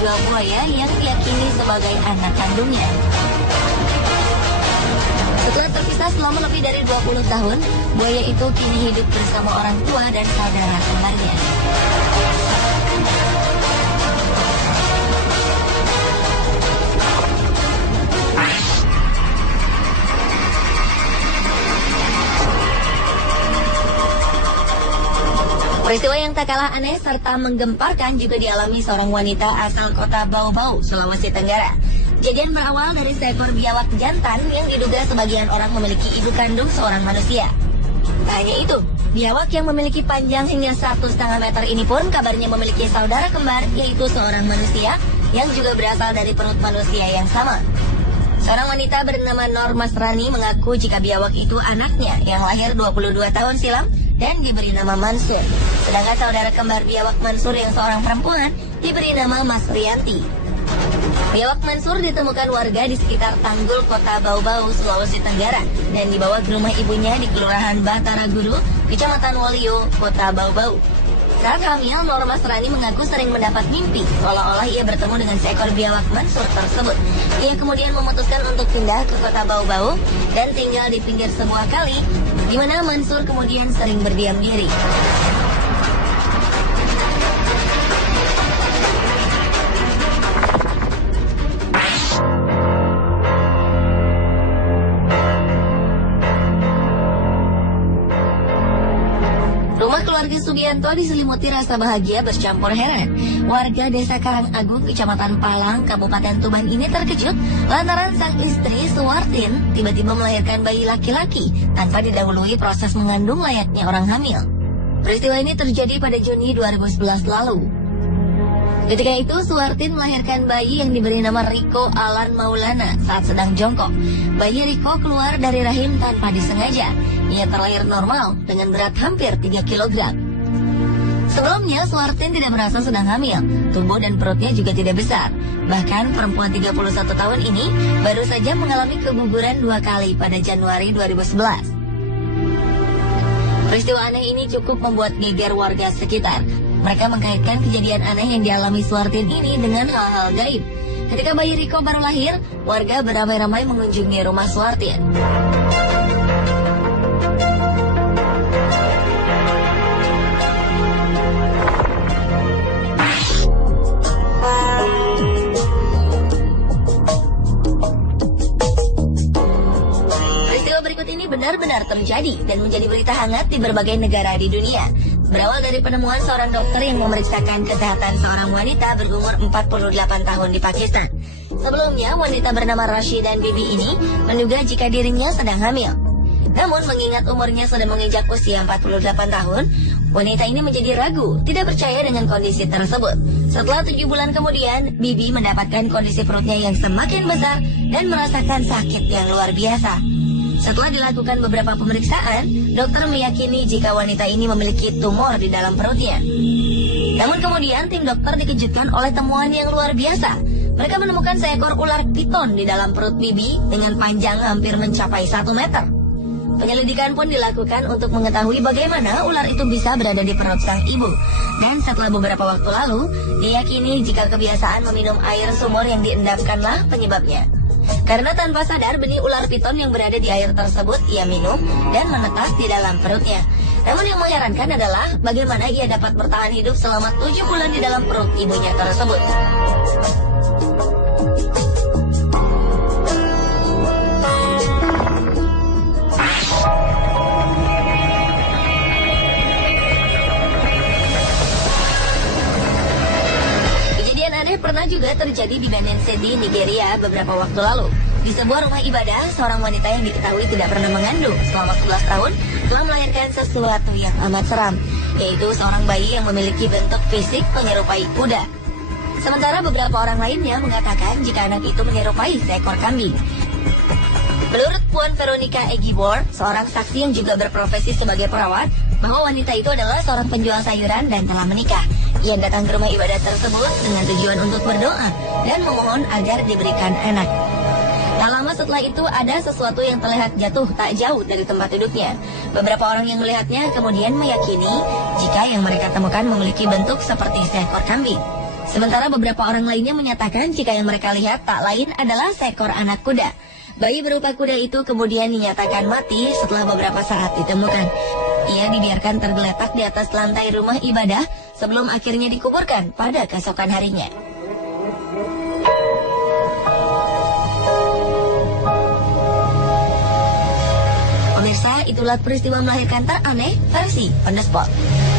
menjual buaya yang diyakini sebagai anak kandungnya. Setelah terpisah selama lebih dari 20 tahun, buaya itu kini hidup bersama orang tua dan saudara kembarnya. Peristiwa yang tak kalah aneh serta menggemparkan juga dialami seorang wanita asal kota Bau-Bau, Sulawesi Tenggara. Kejadian berawal dari seekor biawak jantan yang diduga sebagian orang memiliki ibu kandung seorang manusia. Tak hanya itu, biawak yang memiliki panjang hingga 1,5 meter ini pun kabarnya memiliki saudara kembar, yaitu seorang manusia yang juga berasal dari perut manusia yang sama. Seorang wanita bernama Nur Masrani mengaku jika biawak itu anaknya yang lahir 22 tahun silam dan diberi nama Mansur. Sedangkan saudara kembar biawak Mansur yang seorang perempuan diberi nama Mas Rianti. Biawak Mansur ditemukan warga di sekitar Tanggul, Kota Bau-Bau, Sulawesi Tenggara dan dibawa ke rumah ibunya di Kelurahan Batara Guru, Kecamatan Wolio, Kota Bau-Bau. Saat hamil, Nur Masrani mengaku sering mendapat mimpi seolah-olah ia bertemu dengan seekor biawak Mansur tersebut. Ia kemudian memutuskan untuk pindah ke Kota Bau-Bau dan tinggal di pinggir sebuah kali, di mana Mansur kemudian sering berdiam diri. Rumah keluarga Subianto diselimuti rasa bahagia bercampur heran. Warga Desa Karangagung, Kecamatan Palang, Kabupaten Tuban ini terkejut lantaran sang istri Suwartin tiba-tiba melahirkan bayi laki-laki tanpa didahului proses mengandung layaknya orang hamil. Peristiwa ini terjadi pada Juni 2011 lalu. Ketika itu, Suwartin melahirkan bayi yang diberi nama Riko Alan Maulana saat sedang jongkok. Bayi Riko keluar dari rahim tanpa disengaja. Ia terlahir normal dengan berat hampir 3 kg. Sebelumnya, Suwartin tidak merasa sedang hamil. Tubuh dan perutnya juga tidak besar. Bahkan perempuan 31 tahun ini baru saja mengalami keguguran 2 kali pada Januari 2011. Peristiwa aneh ini cukup membuat geger warga sekitar. Mereka mengkaitkan kejadian aneh yang dialami Suwartin ini dengan hal-hal gaib. Ketika bayi Riko baru lahir, warga beramai-ramai mengunjungi rumah Suwartin. Peristiwa berikut ini benar-benar terjadi dan menjadi berita hangat di berbagai negara di dunia. Berawal dari penemuan seorang dokter yang memeriksakan kesehatan seorang wanita berumur 48 tahun di Pakistan. Sebelumnya, wanita bernama Rashidan Bibi ini menduga jika dirinya sedang hamil. Namun, mengingat umurnya sudah menginjak usia 48 tahun, wanita ini menjadi ragu, tidak percaya dengan kondisi tersebut. Setelah 7 bulan kemudian, Bibi mendapatkan kondisi perutnya yang semakin besar dan merasakan sakit yang luar biasa. Setelah dilakukan beberapa pemeriksaan, dokter meyakini jika wanita ini memiliki tumor di dalam perutnya. Namun kemudian tim dokter dikejutkan oleh temuan yang luar biasa. Mereka menemukan seekor ular piton di dalam perut Bibi dengan panjang hampir mencapai 1 meter. Penyelidikan pun dilakukan untuk mengetahui bagaimana ular itu bisa berada di perut sang ibu. Dan setelah beberapa waktu lalu, diyakini jika kebiasaan meminum air sumur yang diendapkanlah penyebabnya. Karena tanpa sadar benih ular piton yang berada di air tersebut ia minum dan menetas di dalam perutnya. Namun yang mengherankan adalah bagaimana ia dapat bertahan hidup selama 7 bulan di dalam perut ibunya tersebut. Pernah juga terjadi di Benin City, Nigeria beberapa waktu lalu. Di sebuah rumah ibadah, seorang wanita yang diketahui tidak pernah mengandung selama 11 tahun telah melahirkan sesuatu yang amat seram, yaitu seorang bayi yang memiliki bentuk fisik menyerupai kuda. Sementara beberapa orang lainnya mengatakan jika anak itu menyerupai seekor kambing. Menurut Puan Veronica Egibor, seorang saksi yang juga berprofesi sebagai perawat, bahwa wanita itu adalah seorang penjual sayuran dan telah menikah. Ia datang ke rumah ibadah tersebut dengan tujuan untuk berdoa dan memohon agar diberikan anak. Tak lama setelah itu ada sesuatu yang terlihat jatuh tak jauh dari tempat duduknya. Beberapa orang yang melihatnya kemudian meyakini jika yang mereka temukan memiliki bentuk seperti seekor kambing. Sementara beberapa orang lainnya menyatakan jika yang mereka lihat tak lain adalah seekor anak kuda. Bayi berupa kuda itu kemudian dinyatakan mati setelah beberapa saat ditemukan. Ia dibiarkan tergeletak di atas lantai rumah ibadah sebelum akhirnya dikuburkan pada keesokan harinya. Pemirsa, itulah peristiwa melahirkan teraneh versi On The Spot.